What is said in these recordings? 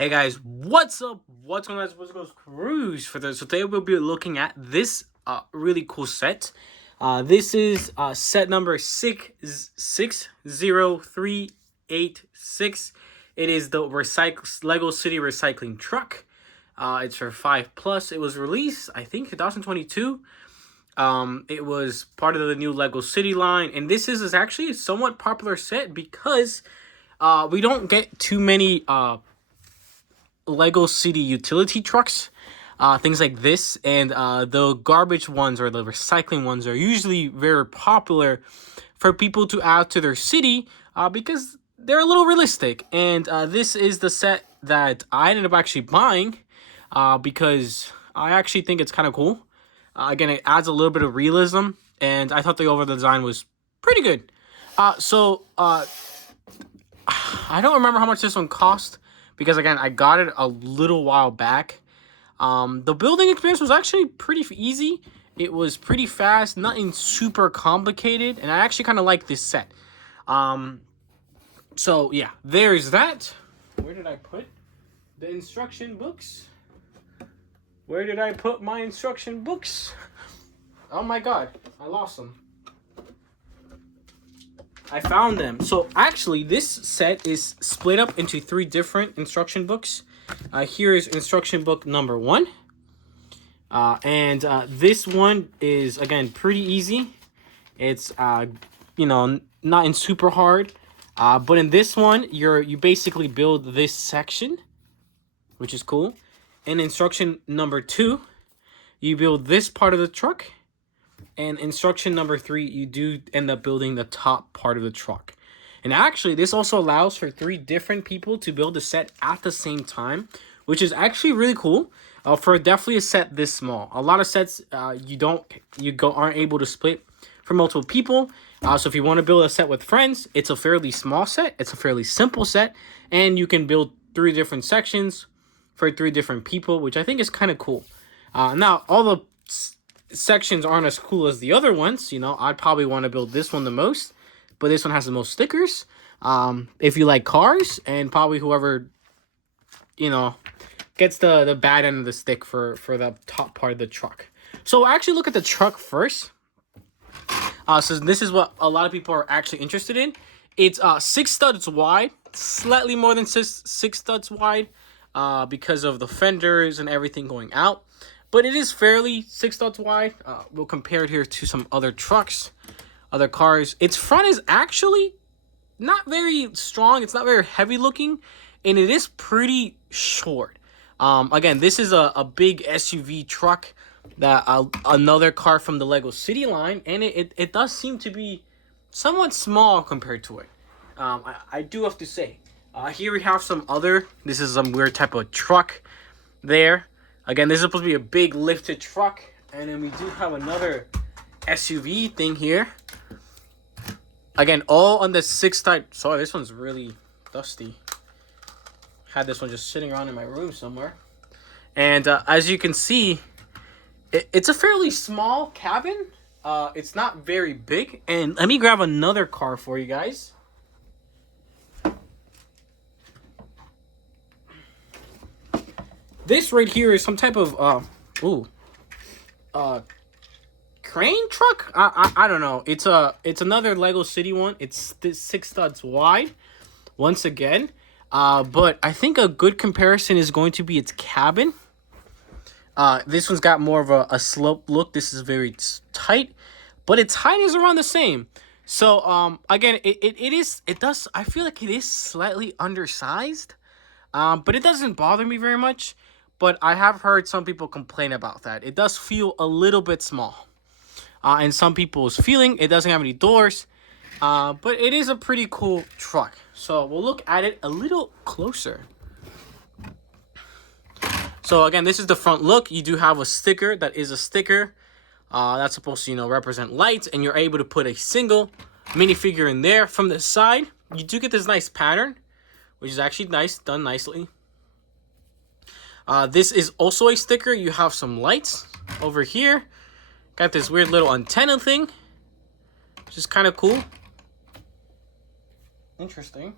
Hey guys, what's up? What's going on? What's going on? Cruise for this. So today we'll be looking at this really cool set. This is set number 60386. It is the Lego City Recycling Truck. It's for 5+. It was released, I think, 2022. It was part of the new Lego City line, and this is actually a somewhat popular set because we don't get too many Lego City utility trucks, things like this, and the garbage ones or the recycling ones are usually very popular for people to add to their city because they're a little realistic. And this is the set that I ended up actually buying because I actually think it's kind of cool. Again, it adds a little bit of realism, and I thought the overall design was pretty good. I don't remember how much this one cost, because again, I got it a little while back. The building experience was actually pretty easy. It was pretty fast, nothing super complicated, and I actually kind of like this set. So yeah, there's that. Where did I put the instruction books? Where did I put my instruction books? Oh my god, I lost them. I found them. So actually, this set is split up into 3 different instruction books. Here is instruction book number 1. This one is, again, pretty easy. It's, not in super hard. But in this one, you basically build this section, which is cool. In instruction number 2, you build this part of the truck. And instruction number 3, you do end up building the top part of the truck. And actually, this also allows for 3 different people to build a set at the same time, which is actually really cool for definitely a set this small. A lot of sets aren't able to split for multiple people. So if you want to build a set with friends, it's a fairly small set. It's a fairly simple set, and you can build 3 different sections for 3 different people, which I think is kind of cool. Now, all the sections aren't as cool as the other ones. I'd probably want to build this one the most, but this one has the most stickers. If you like cars, and probably whoever gets the bad end of the stick for the top part of the truck. So actually look at the truck first. So this is what a lot of people are actually interested in. It's 6 studs wide, slightly more than 6 studs wide, because of the fenders and everything going out. But it is fairly 6 studs wide. We'll compare it here to some other trucks, other cars. Its front is actually not very strong. It's not very heavy looking, and it is pretty short. Again, this is a big SUV truck, that another car from the Lego City line, and it does seem to be somewhat small compared to it. I do have to say. Here we have this is some weird type of truck there. Again, this is supposed to be a big lifted truck. And then we do have another SUV thing here. Again, all on the 6 type. Sorry, this one's really dusty. Had this one just sitting around in my room somewhere. And as you can see, it's a fairly small cabin. It's not very big. And let me grab another car for you guys. This right here is some type of crane truck. I don't know. It's another Lego City one. It's 6 studs wide, once again. But I think a good comparison is going to be its cabin. This one's got more of a slope look. This is very tight, but its height is around the same. So again, I feel like it is slightly undersized, but it doesn't bother me very much. But I have heard some people complain about that. It does feel a little bit small. And some people's feeling it doesn't have any doors. But it is a pretty cool truck. So we'll look at it a little closer. So again, this is the front look. You do have a sticker that is a sticker. That's supposed to, represent lights. And you're able to put a single minifigure in there. From the side, you do get this nice pattern, which is actually nice, done nicely. This is also a sticker. You have some lights over here. Got this weird little antenna thing, which is kind of cool. Interesting.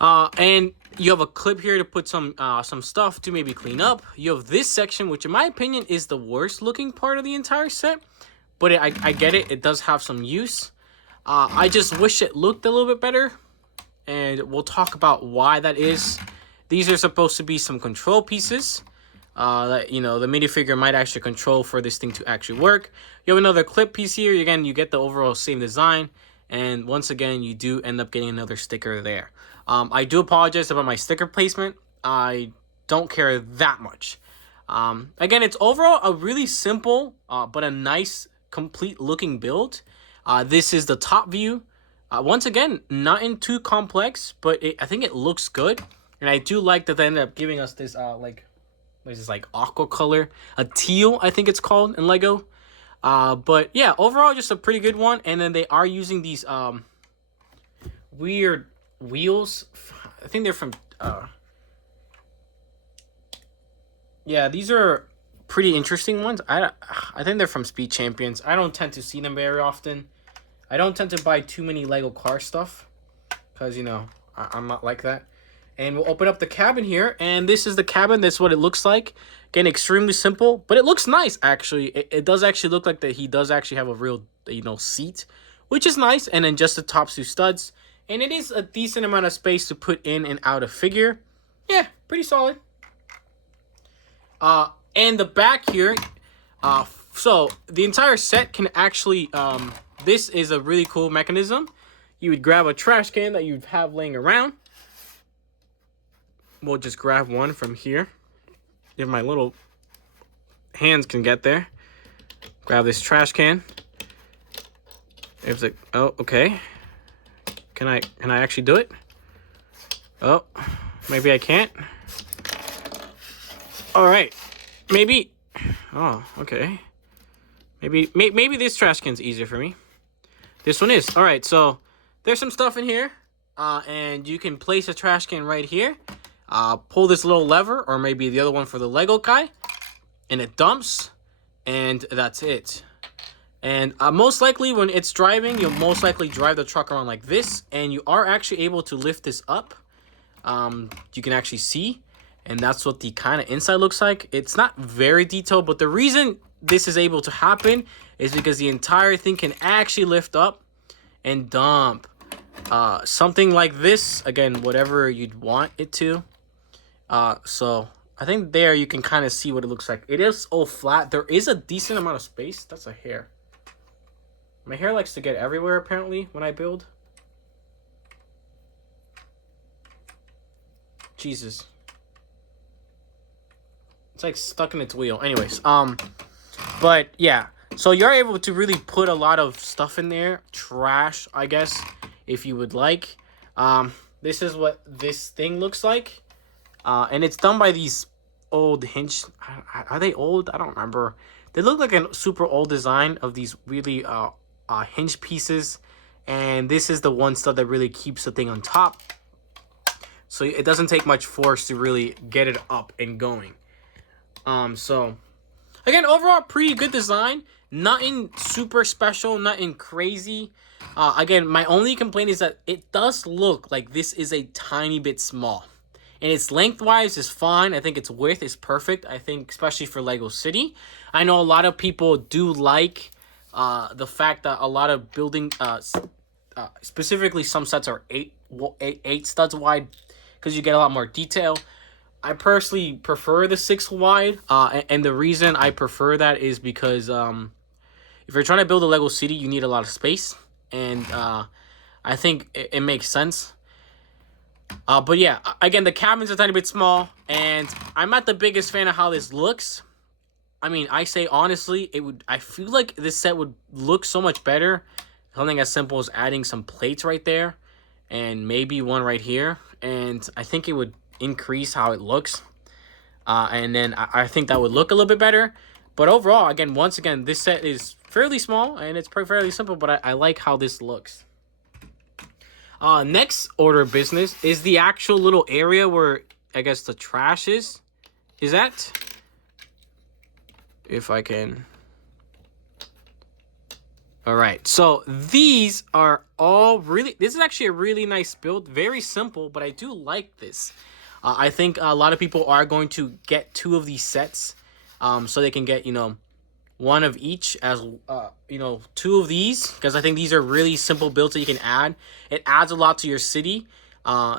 And You have a clip here to put some stuff to maybe clean up. You have this section, which in my opinion is the worst looking part of the entire set. But I get it. It does have some use. I just wish it looked a little bit better. And we'll talk about why that is. These are supposed to be some control pieces. That, you know, the minifigure might actually control for this thing to actually work. You have another clip piece here. Again, you get the overall same design. And once again, you do end up getting another sticker there. I do apologize about my sticker placement. I don't care that much. Again, it's overall a really simple but a nice, complete looking build. This is the top view. Once again, not in too complex, but I think it looks good. And I do like that they ended up giving us this, like, what is this, like, aqua color? A teal, I think it's called in Lego. But yeah, overall, just a pretty good one. And then they are using these weird wheels. I think they're from yeah, these are pretty interesting ones. I think they're from Speed Champions. I don't tend to see them very often. I don't tend to buy too many Lego car stuff because, you know, I'm not like that. And we'll open up the cabin here, and this is the cabin. That's what it looks like. Again, extremely simple, but it looks nice, actually. It does actually look like that he does actually have a real, you know, seat, which is nice. And then just the top two studs. And it is a decent amount of space to put in and out a figure. Yeah, pretty solid. And the back here, so the entire set can actually, this is a really cool mechanism. You would grab a trash can that you'd have laying around. We'll just grab one from here. If my little hands can get there. Grab this trash can. It's like, oh, okay. Can I actually do it? Oh, maybe I can't. All right, maybe. Oh, okay. Maybe this trash can's easier for me. This one is. All right, so there's some stuff in here, and you can place a trash can right here. Pull this little lever, or maybe the other one for the Lego guy, and it dumps, and that's it. And most likely when it's driving, you'll most likely drive the truck around like this, and you are actually able to lift this up. You can actually see, and that's what the kind of inside looks like. It's not very detailed, but the reason this is able to happen is because the entire thing can actually lift up and dump. Something like this, again, whatever you'd want it to. So I think there you can kind of see what it looks like. It is all flat. There is a decent amount of space. That's a hair. My hair likes to get everywhere, apparently, when I build. Jesus. It's like stuck in its wheel. Anyways, but yeah. So you're able to really put a lot of stuff in there. Trash, I guess, if you would like. This is what this thing looks like. And it's done by these old hinge. Are they old? I don't remember. They look like a super old design of these really hinge pieces. And this is the one stud that really keeps the thing on top. So it doesn't take much force to really get it up and going. So again, overall, pretty good design. Nothing super special, nothing crazy. Again, my only complaint is that it does look like this is a tiny bit small. And its lengthwise is fine. I think its width is perfect. I think especially for Lego City. I know a lot of people do like the fact that a lot of building, specifically some sets are eight studs wide because you get a lot more detail. I personally prefer the 6 wide. And the reason I prefer that is because if you're trying to build a Lego City, you need a lot of space. And I think it makes sense. But yeah, again, the cabin's a tiny bit small, and I'm not the biggest fan of how this looks. I mean, I say honestly, I feel like this set would look so much better. Something as simple as adding some plates right there, and maybe one right here, and I think it would increase how it looks. And then I think that would look a little bit better. But overall, again, once again, this set is fairly small, and it's fairly simple, but I like how this looks. Next order of business is the actual little area where I guess the trash is. Is that? If I can. All right. So these are all really, this is actually a really nice build. Very simple, but I do like this. I think a lot of people are going to get 2 of these sets, so they can get, you know, 1 of each as, you know, 2 of these, because I think these are really simple builds that you can add. It adds a lot to your city.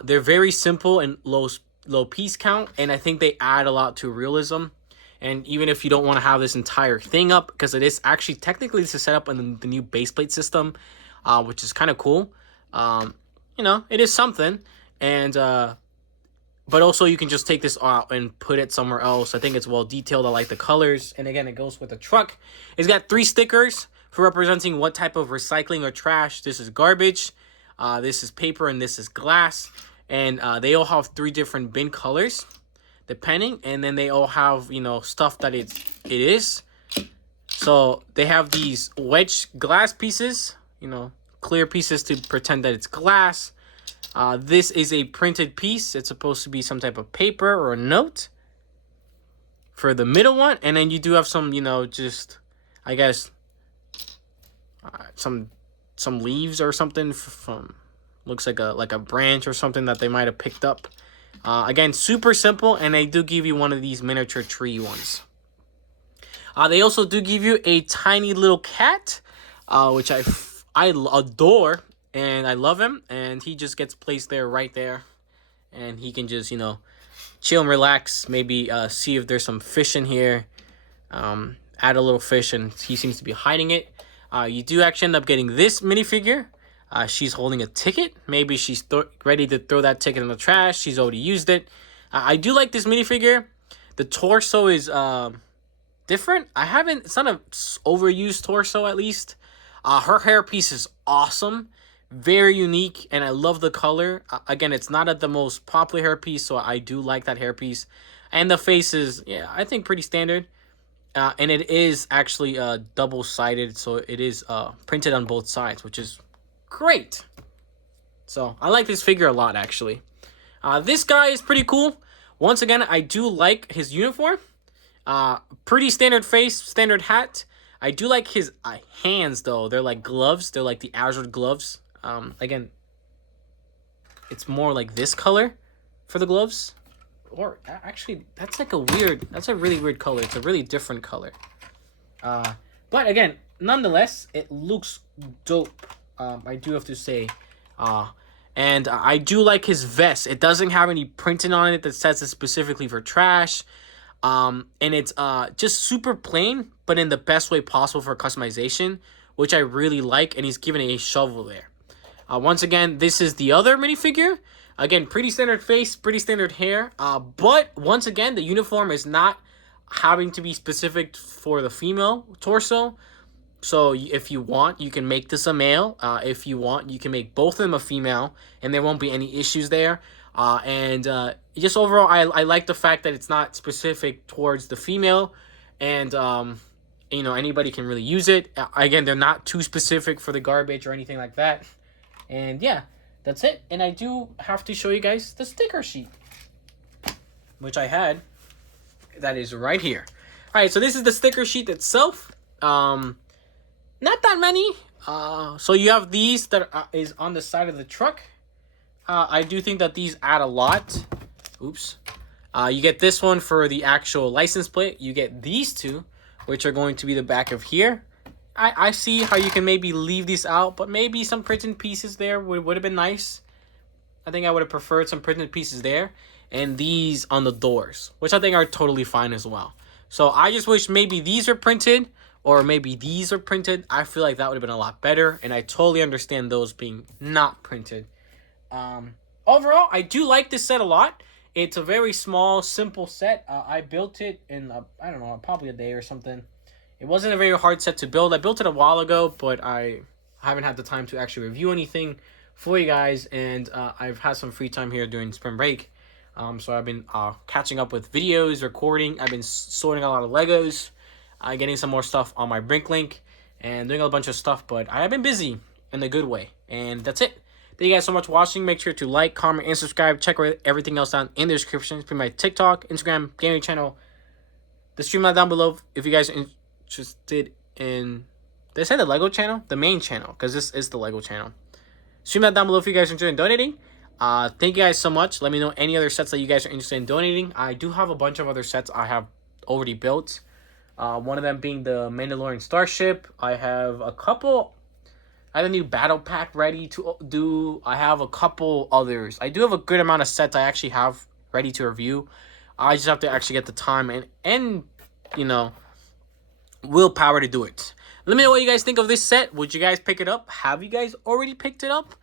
They're very simple and low piece count, and I think they add a lot to realism. And even if you don't want to have this entire thing up, because it is actually technically this is set up on the new base plate system, which is kind of cool. You know, it is something. And but also you can just take this out and put it somewhere else. I think it's well detailed. I like the colors. And again, it goes with the truck. It's got 3 stickers for representing what type of recycling or trash. This is garbage, this is paper, and this is glass. And they all have 3 different bin colors, depending. And then they all have, you know, stuff that it is. So they have these wedge glass pieces, you know, clear pieces to pretend that it's glass. This is a printed piece. It's supposed to be some type of paper or a note for the middle one. And then you do have some, you know, just, I guess, some leaves or something from, looks like a branch or something that they might have picked up. Again, super simple, and they do give you one of these miniature tree ones. They also do give you a tiny little cat, which I adore, and I love him. And he just gets placed there, right there, and he can just, you know, chill and relax. Maybe see if there's some fish in here. Add a little fish, and he seems to be hiding it. You do actually end up getting this minifigure. She's holding a ticket. Maybe she's ready to throw that ticket in the trash. She's already used it. I do like this minifigure. The torso is different. It's not an overused torso, at least. Her hairpiece is awesome. Very unique, and I love the color. Again, it's not the most popular hairpiece, so I do like that hairpiece. And the face is, yeah, I think pretty standard. And it is actually double-sided, so it is printed on both sides, which is great. So I like this figure a lot, actually. This guy is pretty cool. Once again, I do like his uniform. Pretty standard face, standard hat. I do like his hands, though. They're like gloves. They're like the azure gloves. Again, it's more like this color for the gloves. Or actually, that's a really weird color. It's a really different color. But again, nonetheless, it looks dope. I do have to say. And I do like his vest. It doesn't have any printing on it that says it's specifically for trash. And it's just super plain, but in the best way possible for customization, which I really like. And he's given a shovel there. Once again, this is the other minifigure. Again, pretty standard face, pretty standard hair. But once again, the uniform is not having to be specific for the female torso. So if you want, you can make this a male. If you want, you can make both of them a female, and there won't be any issues there. And just overall, I like the fact that it's not specific towards the female, and you know, anybody can really use it. Again, they're not too specific for the garbage or anything like that. And yeah, that's it. And I do have to show you guys the sticker sheet, which I had. That is right here. All right, so this is the sticker sheet itself. Not that many. So you have these that is on the side of the truck. I do think that these add a lot. Oops. You get this one for the actual license plate. You get these 2, which are going to be the back of here. I see how you can maybe leave these out, but maybe some printed pieces there would have been nice. I think I would have preferred some printed pieces there. And these on the doors, which I think are totally fine as well. So I just wish maybe these are printed, or maybe these are printed. I feel like that would have been a lot better, and I totally understand those being not printed. Overall, I do like this set a lot. It's a very small, simple set. I built it in, I don't know, probably a day or something. It wasn't a very hard set to build. I built it a while ago, but I haven't had the time to actually review anything for you guys, and I've had some free time here during spring break. So I've been catching up with videos, recording. I've been sorting a lot of Legos, getting some more stuff on my Bricklink, and doing a bunch of stuff, but I have been busy in a good way. And that's it. Thank you guys so much for watching. Make sure to like, comment, and subscribe. Check everything else down in the description. It's my TikTok, Instagram, gaming channel. The Streamline down below if you guys are interested in... Did I say the Lego channel? The main channel, because this is the Lego channel. Stream that down below if you guys are interested in donating. Thank you guys so much. Let me know any other sets that you guys are interested in donating. I do have a bunch of other sets I have already built. One of them being the Mandalorian Starship. I have a couple. I have a new battle pack ready to do. I have a couple others. I do have a good amount of sets I actually have ready to review. I just have to actually get the time and you know, willpower to do it. Let me know what you guys think of this set. Would you guys pick it up? Have you guys already picked it up?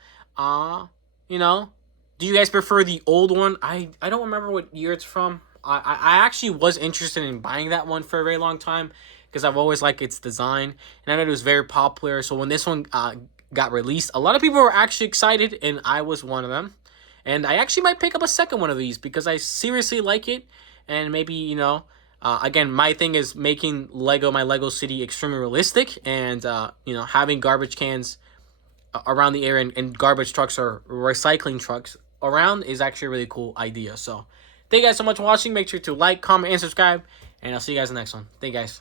You know, do you guys prefer the old one? I don't remember what year it's from. I actually was interested in buying that one for a very long time because I've always liked its design, and I know it was very popular. So when this one got released, a lot of people were actually excited, and I was one of them. And I actually might pick up a second one of these because I seriously like it, and maybe, you know, again, my thing is making my Lego City extremely realistic, and you know, having garbage cans around the area and garbage trucks or recycling trucks around is actually a really cool idea. So thank you guys so much for watching. Make sure to like, comment, and subscribe, and I'll see you guys in the next one. Thank you guys.